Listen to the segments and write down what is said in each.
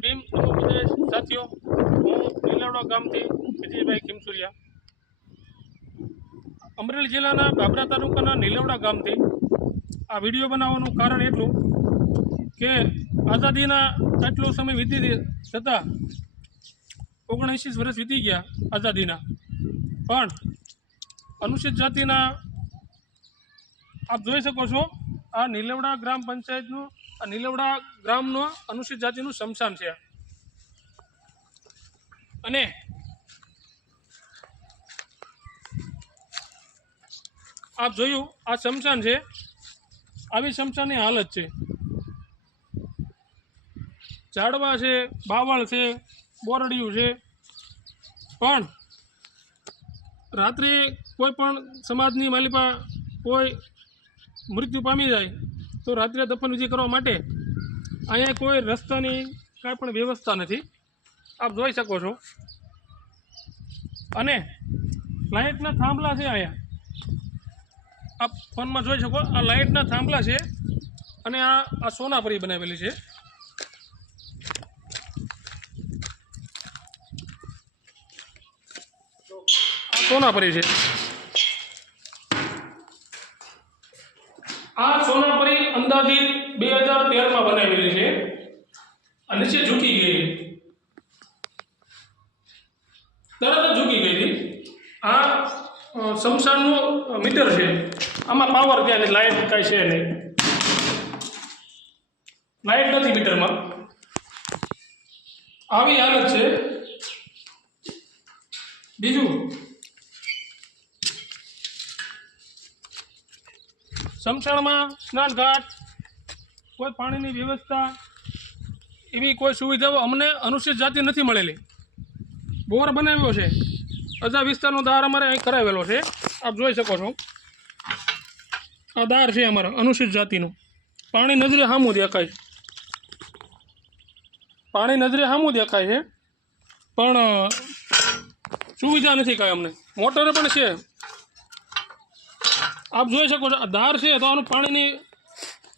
જય ભીમ નમો બધા સાથીઓ। હું લીલાવડા ગામથી વિજયભાઈ ખીમસુરિયા। અમરેલી જિલ્લાના બાબરા તાલુકાના લીલાવડા ગામથી આ વિડીયો બનાવવાનું કારણ એટલું કે આઝાદીના આટલો સમય વીતી જતાં 79 વર્ષ વીતી ગયા આઝાદીના, પણ અનુસૂચિત જાતિના આપ જોઈ શકો છો આ લીલાવડા ગ્રામ પંચાયતનું આ લીલાવડા ગ્રામનો અનુસૂચિત જાતિનું સ્મશાન છે। અને આપ જોયું આ સ્મશાન છે, આવી સ્મશાનની હાલત છે। ઝાડવા છે, બાવળ છે, બોરડિયું છે, પણ રાત્રે કોઈ પણ સમાજની માલિપા કોઈ મૃત્યુ પામી જાય તો રાત્રે દફનવિધિ કરવા માટે અહીંયા કોઈ રસ્તાની કાંઈ પણ વ્યવસ્થા નથી, આપ જોઈ શકો છો। અને લાઇટના થાંભલા છે, અહીંયા આપ ફોનમાં જોઈ શકો, આ લાઇટના થાંભલા છે અને આ સોનાપરી બનાવેલી છે। આ સોનાપરી છે, આ સોનાપરી અંદાજિત 2013માં બનાવેલી છે અને નીચે ઝૂકી ગઈ, તરત જ ઝૂકી ગઈ હતી। આ સ્મશાનનું મીટર છે, આમાં પાવર ત્યાં નહીં, લાઇટ કાંઈ છે નહીં, લાઇટ નથી મીટરમાં, આવી હાલત છે। બીજું સ્મશાનમાં સ્નાન ઘાટ, કોઈ પાણીની વ્યવસ્થા, એવી કોઈ સુવિધાઓ અમને અનુસૂચિત જાતિ નથી મળેલી। બોર બનાવ્યો છે, અજા વિસ્તારનો દાર અમારે અહીં કરાવેલો છે, આપ જોઈ શકો છો, આ દાર છે અમારા અનુસૂચિત જાતિનું। પાણી નજરે સામું દેખાય, પાણી નજરે સામું દેખાય છે, પણ સુવિધા નથી કાંઈ અમને। મોટર પણ છે, આપ જોઈ શકો છો, આ ધાર છે તો આનું પાણીની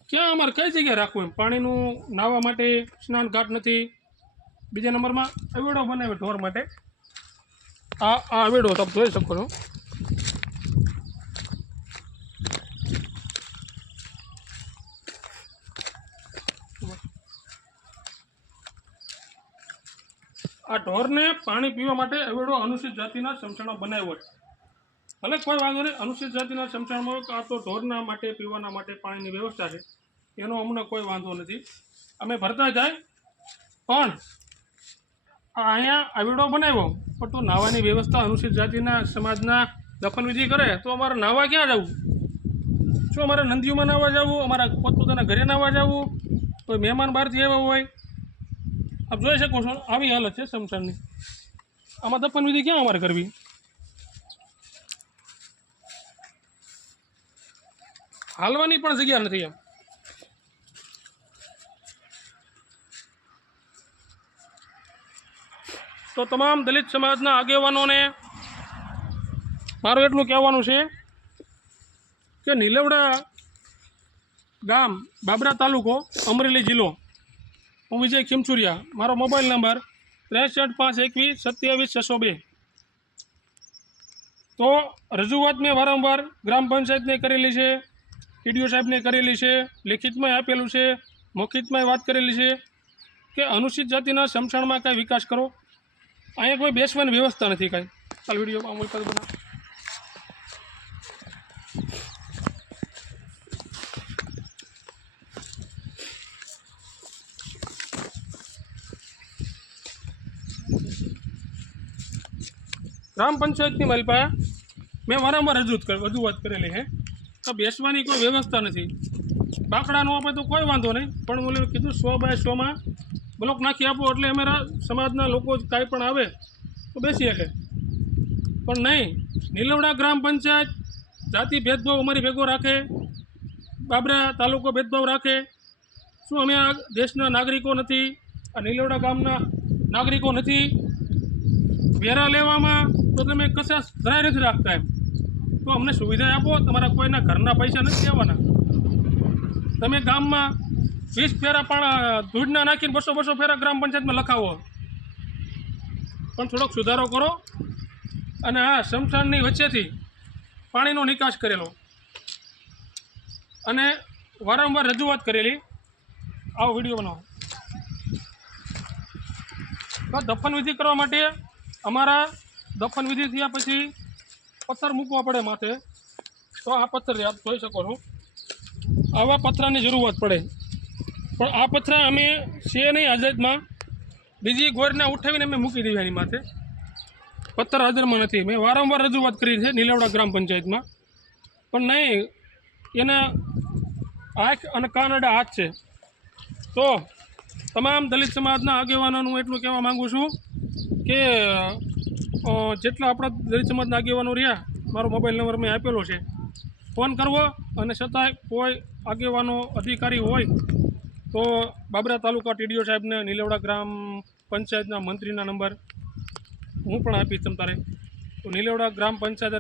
ક્યાં અમારે કઈ જગ્યાએ રાખવું એમ, પાણીનું નાહવા માટે સ્નાન ઘાટ નથી। બીજા નંબરમાં અવેડો બનાવે ઢોર માટે, આ અવેડો તમે જોઈ શકો છો, આ ઢોરને પાણી પીવા માટે અવેડો અનુસૂચિત જાતિના સ્મશાનો બનાવ્યો છે। ભલે કોઈ વાંધો નહીં, અનુસૂચિત જાતિના સ્મશાનમાં આ તો ઢોરના માટે પીવાના માટે પાણીની વ્યવસ્થા છે, એનો અમને કોઈ વાંધો નથી, અમે ભરતા જાય। પણ અહીંયા અવેડો બનાવ્યો પણ તો નાહવાની વ્યવસ્થા અનુસૂચિત જાતિના સમાજના દફનવિધિ કરે તો અમારે નાહવા ક્યાં જવું? શું અમારે નદીઓમાં નાહવા જવું, અમારા પોતપોતાના ઘરે નાહવા જવું, કોઈ મહેમાન બહારથી આવ્યા હોય? આપ જોઈ શકો છો આવી હાલત છે સ્મશાનની, આમાં દફનવિધિ ક્યાં અમારે કરવી? હાલવાની પણ જગ્યા નથી એમ। તો તમામ દલિત સમાજના આગેવાનોને મારું એટલું કહેવાનું છે કે લીલાવડા ગામ, બાબરા તાલુકો, અમરેલી જિલ્લો, હું વિજય ખીમસુરિયા, મારો મોબાઈલ નંબર 6351272602। તો રજૂઆત મેં વારંવાર ગ્રામ પંચાયતને કરેલી છે, ટીડીઓ સાહેબને કરેલી છે, લેખિતમાં આપેલું છે, મૌખિકમાં વાત કરેલી છે કે અનુસૂચિત જાતિના સ્મશાનમાં કાંઈ વિકાસ કરો, અહીંયા કોઈ બેસવાની વ્યવસ્થા નથી કાંઈ। ચાલ વિડીયો અમલ કરી બનાવ। ગ્રામ પંચાયતની માલિપા મેં વારંવાર રજૂઆત કરેલી છે કે બેસવાની કોઈ વ્યવસ્થા નથી, બાકડા ન આપે તો કોઈ વાંધો નહીં, પણ મને કીધું 100 બાય 100માં બ્લોક નાખી આપો એટલે અમારા સમાજના લોકો કાંઈ પણ આવે તો બેસી શકે, પણ નહીં। લીલાવડા ગ્રામ પંચાયત જાતિ ભેદભાવ અમારી ભેગો રાખે, બાબરા તાલુકો ભેદભાવ રાખે? શું અમે આ દેશના નાગરિકો નથી? આ લીલાવડા ગામના નાગરિકો નથી? વેરા લેવામાં તો તમે કશા જરાય નથી રાખતા એમ, તો અમને સુવિધા આપો, તમારા કોઈના ઘરના પૈસા નથી આવવાના। તમે ગામમાં 20 ફેરા પણ ધૂળના નાખીને 200 ફેરા ગ્રામ પંચાયતમાં લખાવો, પણ થોડોક સુધારો કરો. અને આ સ્મશાનની વચ્ચેથી પાણીનો નિકાસ કરેલો અને વારંવાર રજૂઆત કરેલી. આવો વિડીયો બનાવો. તો દફન વિધિ કરવા માટે અમારા દફન વિધિ થયા પછી પથ્થર મૂકવા પડે માથે. તો આ પથ્થર આપ જોઈ શકો છો, આવા પથ્થરની જરૂરત પડે. પણ આ પથ્થર અમે છે નહીં હાજરમાં, બીજી ગોરને ઉઠાવીને અમે મૂકી દઈએ એની માથે. પથ્થર હાજરમાં નથી. મેં વારંવાર રજૂઆત કરી છે નીલવડા ગ્રામ પંચાયતમાં, પણ નહીં, એના આંખ અને કાન અડા હાથ છે. તો તમામ દલિત સમાજના આગેવાનોનું એટલું કહેવા માગું છું કે જેટલા આપણા દલિત સમાજના આગેવાનો રહ્યા, મારો મોબાઈલ નંબર મેં આપેલો છે, ફોન કરવો. અને છતાંય કોઈ આગેવાનો અધિકારી હોય તો બાબરા તાલુકા ટીડીઓ સાહેબને, નીલવડા ગ્રામ પંચાયતના મંત્રીના નંબર હું પણ આપીશ તમ તારે. તો નીલવડા ગ્રામ પંચાયત